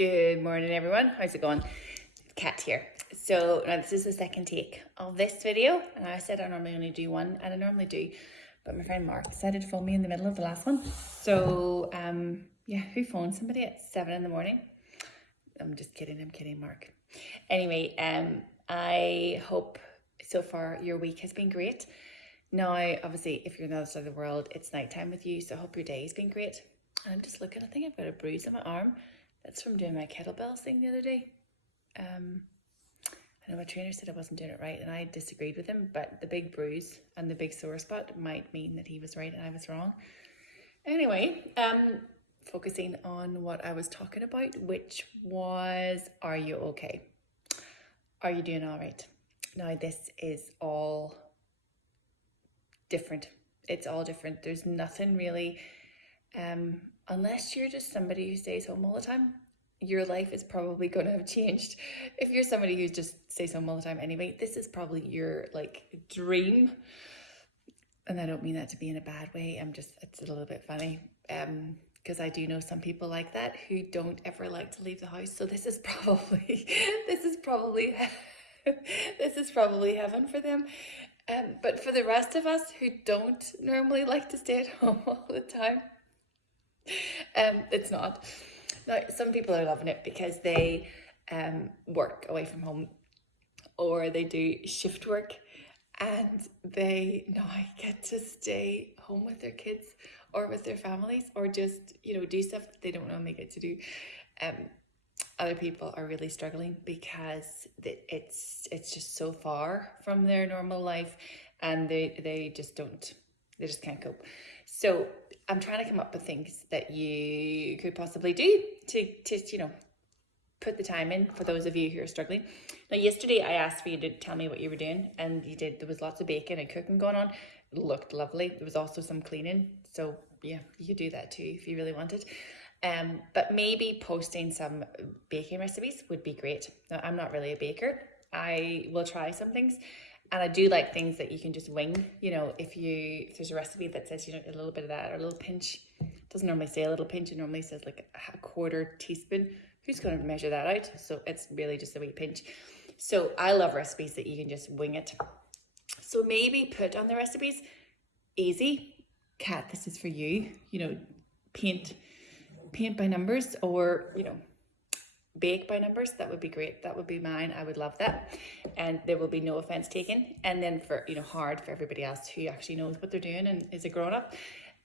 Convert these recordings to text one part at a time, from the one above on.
Good morning, everyone. How's it going? Kat here. So now this is the second take of this video, and I said I normally only do one, and I normally do, but my friend Mark decided to phone me in the middle of the last one. So yeah, who phoned somebody at 7 in the morning? I'm just kidding. I'm kidding, Mark. Anyway, I hope so far your week has been great. Now, obviously, if you're on the other side of the world, it's nighttime with you, so I hope your day has been great. I'm just looking, I think I've got a bruise on my arm. That's from doing my kettlebells thing the other day. I know my trainer said I wasn't doing it right, and I disagreed with him, but the big bruise and the big sore spot might mean that he was right and I was wrong. Anyway, focusing on what I was talking about, which was, are you okay? Are you doing all right? Now, this is all different. It's all different. There's nothing really, unless you're just somebody who stays home all the time, your life is probably going to have changed. If you're somebody who just stays home all the time anyway, this is probably your dream. And I don't mean that to be in a bad way. It's a little bit funny. Because I do know some people like that who don't ever like to leave the house. So this is probably heaven for them. But for the rest of us who don't normally like to stay at home all the time, it's not. Now, some people are loving it because they work away from home, or they do shift work, and they now get to stay home with their kids or with their families, or just, do stuff that they don't normally get to do. Other people are really struggling because it's just so far from their normal life, and they just can't cope. So I'm trying to come up with things that you could possibly do to put the time in for those of you who are struggling. Now, yesterday I asked for you to tell me what you were doing, and you did. There was lots of baking and cooking going on. It looked lovely. There was also some cleaning. So yeah, you could do that too if you really wanted. But maybe posting some baking recipes would be great. Now, I'm not really a baker. I will try some things, and I do like things that you can just wing. If there's a recipe that says, a little bit of that or a little pinch. It doesn't normally say a little pinch. It normally says like a quarter teaspoon. Who's going to measure that out? So it's really just a wee pinch. So I love recipes that you can just wing it. So maybe put on the recipes, easy. Kat, this is for you. Paint by numbers, or bake by numbers. That would be great. That would be mine. I would love that, and there will be no offense taken. And then for hard for everybody else who actually knows what they're doing and is a grown-up,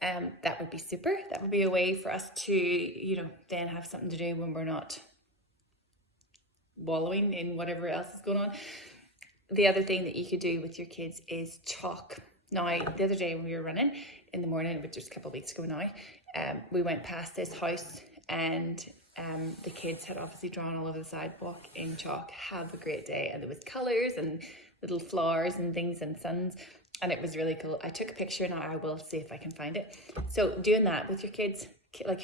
that would be super. That would be a way for us to then have something to do when we're not wallowing in whatever else is going on. The other thing that you could do with your kids is chalk. Now, the other day when we were running in the morning, which was a couple of weeks ago now, we went past this house, and the kids had obviously drawn all over the sidewalk in chalk. Have a great day. And there was colours and little flowers and things and suns, and it was really cool. I took a picture. Now I will see if I can find it. So doing that with your kids,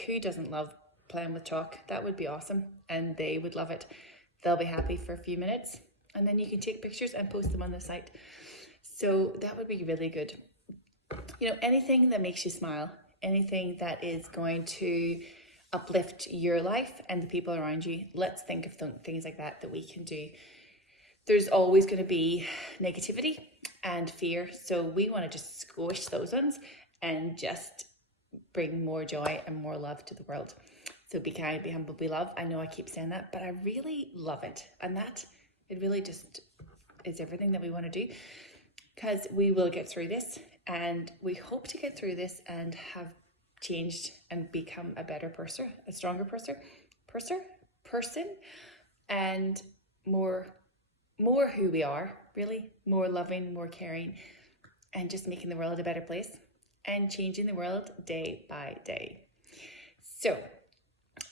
who doesn't love playing with chalk? That would be awesome, and they would love it. They'll be happy for a few minutes, and then you can take pictures and post them on the site. So that would be really good. Anything that makes you smile, anything that is going to uplift your life and the people around you. Let's think of things like that we can do. There's always going to be negativity and fear, so we want to just squish those ones and just bring more joy and more love to the world. So be kind, be humble, be loved. I know I keep saying that, but I really love it, and that it really just is everything that we want to do, because we will get through this, and we hope to get through this and have changed and become a better person, a stronger person, and more who we are, really, more loving, more caring, and just making the world a better place and changing the world day by day. So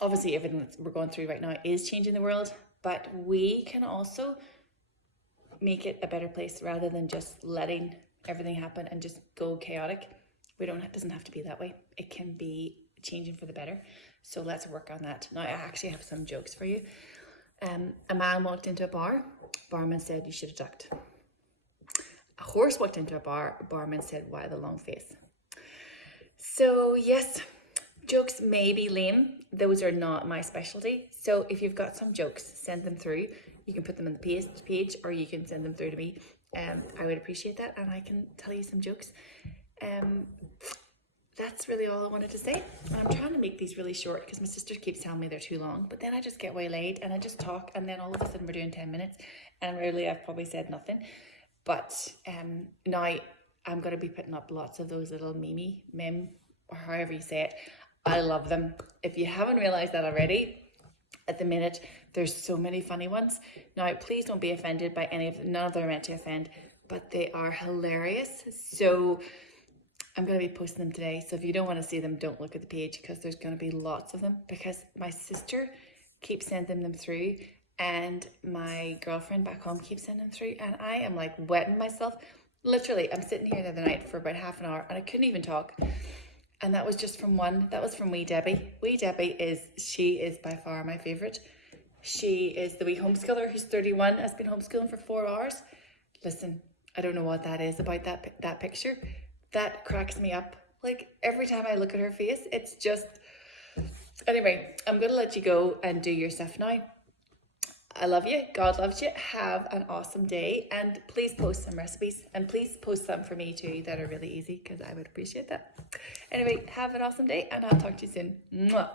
obviously everything that we're going through right now is changing the world, but we can also make it a better place rather than just letting everything happen and just go chaotic. It doesn't have to be that way. It can be changing for the better. So let's work on that. Now, I actually have some jokes for you. A man walked into a bar. Barman said, "You should have ducked." A horse walked into a bar. Barman said, "Why the long face?" So yes, jokes may be lame, those are not my specialty. So if you've got some jokes, send them through. You can put them on the page or you can send them through to me. I would appreciate that, and I can tell you some jokes. That's really all I wanted to say. And I'm trying to make these really short because my sister keeps telling me they're too long, but then I just get waylaid and I just talk, and then all of a sudden we're doing 10 minutes, and really I've probably said nothing. But now I'm going to be putting up lots of those little meme, or however you say it. I love them. If you haven't realised that already, at the minute, there's so many funny ones. Now, please don't be offended by any of them. None of them are meant to offend, but they are hilarious. So I'm going to be posting them today. So if you don't want to see them, don't look at the page, because there's going to be lots of them, because my sister keeps sending them through and my girlfriend back home keeps sending them through, and I am like wetting myself. Literally, I'm sitting here the other night for about half an hour and I couldn't even talk. And that was just from one. That was from Wee Debbie. Wee Debbie she is by far my favourite. She is the wee homeschooler who's 31, has been homeschooling for 4 hours. Listen, I don't know what that is about that picture. That cracks me up. Like, every time I look at her face, it's just... Anyway, I'm going to let you go and do your stuff now. I love you. God loves you. Have an awesome day. And please post some recipes. And please post some for me too that are really easy, because I would appreciate that. Anyway, have an awesome day, and I'll talk to you soon. Mwah.